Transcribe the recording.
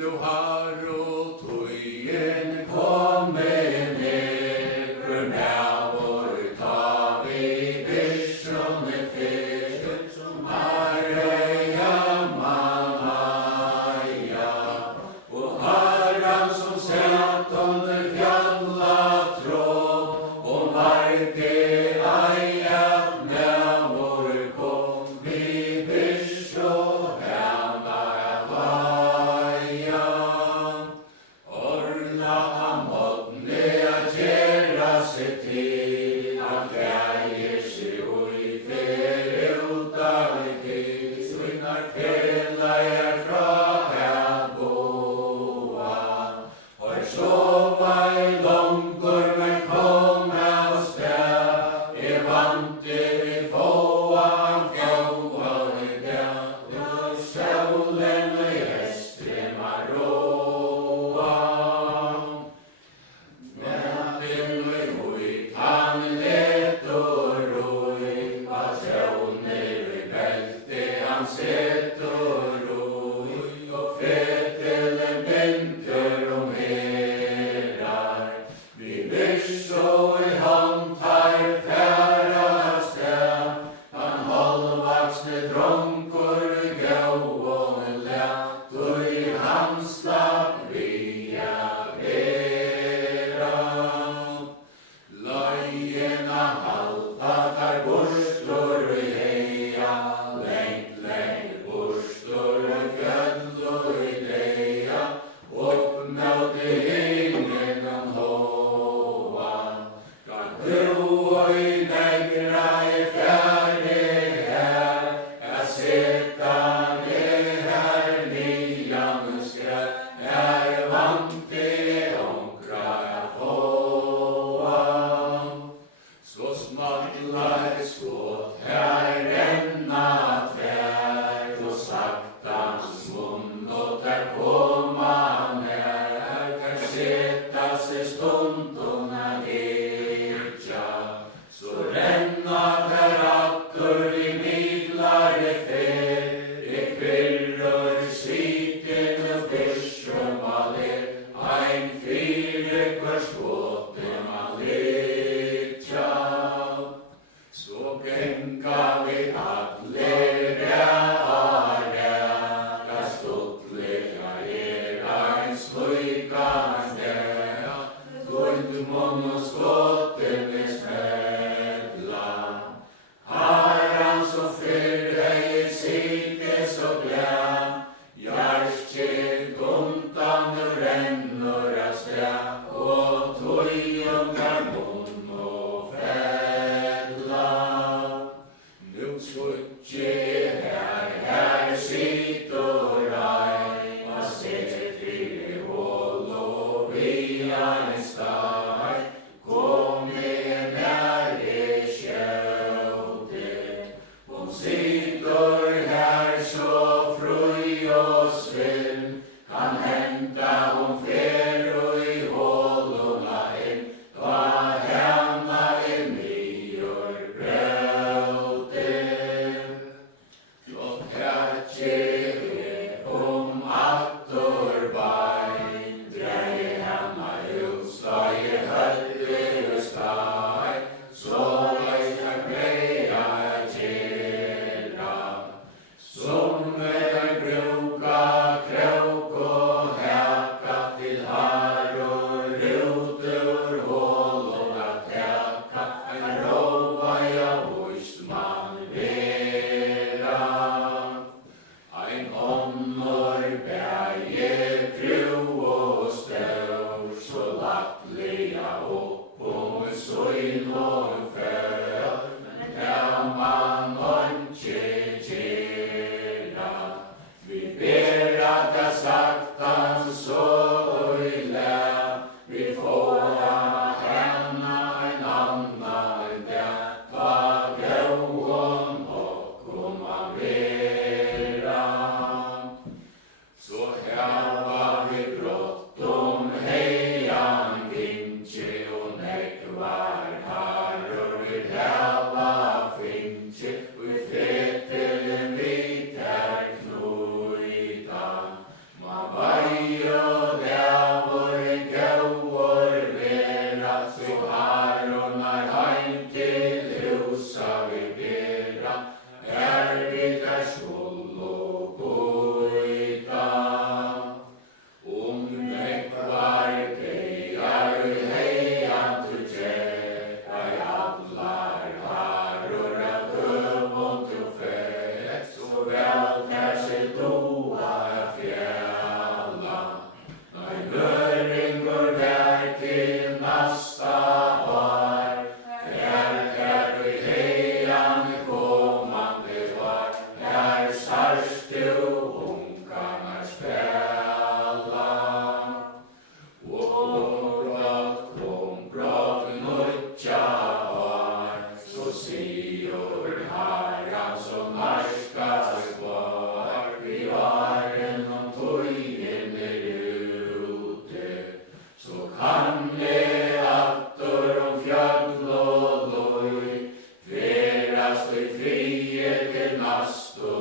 Nu har och tojen kommit ner, för nävor tar vi vision i fisk, som Maria Maja, och Herren som satt under fjallatråd, och märkte ej att nävor kom vi vision henne vaja. Orla måtte att göra sig till att glädjer sig och i förutalitet, svinnar fälla fra här boa. Och sova i långor men kom av sted, vante vi fåan fjåa i dag, och solen i estrema råa. Men i han lätt och roj, vad soner i bälte han sett och roj, och fettelementer och merar. Vi viss och i hand tar färra sted, han halvvaxne dronkor gå och lätt, och i hans slapp via vera. Lajena haltar borstor i heia, längt borstor i fjäll och i deia, upp mot i himlen om hoa. Kan ro i negra i färdig här, jag sätta ner här nian skräp, jag vant det onkra jag fåa. Så smattlar skåt här renna tvär, och saktans mun och där komma när, där sätta sig stundorna etja. Så renna där attor i midlare fär, kvirror sviten och bishom alle, ein fyre kvar skåten man letja. Så bänka vi atler där stoltliga i frihet till nastor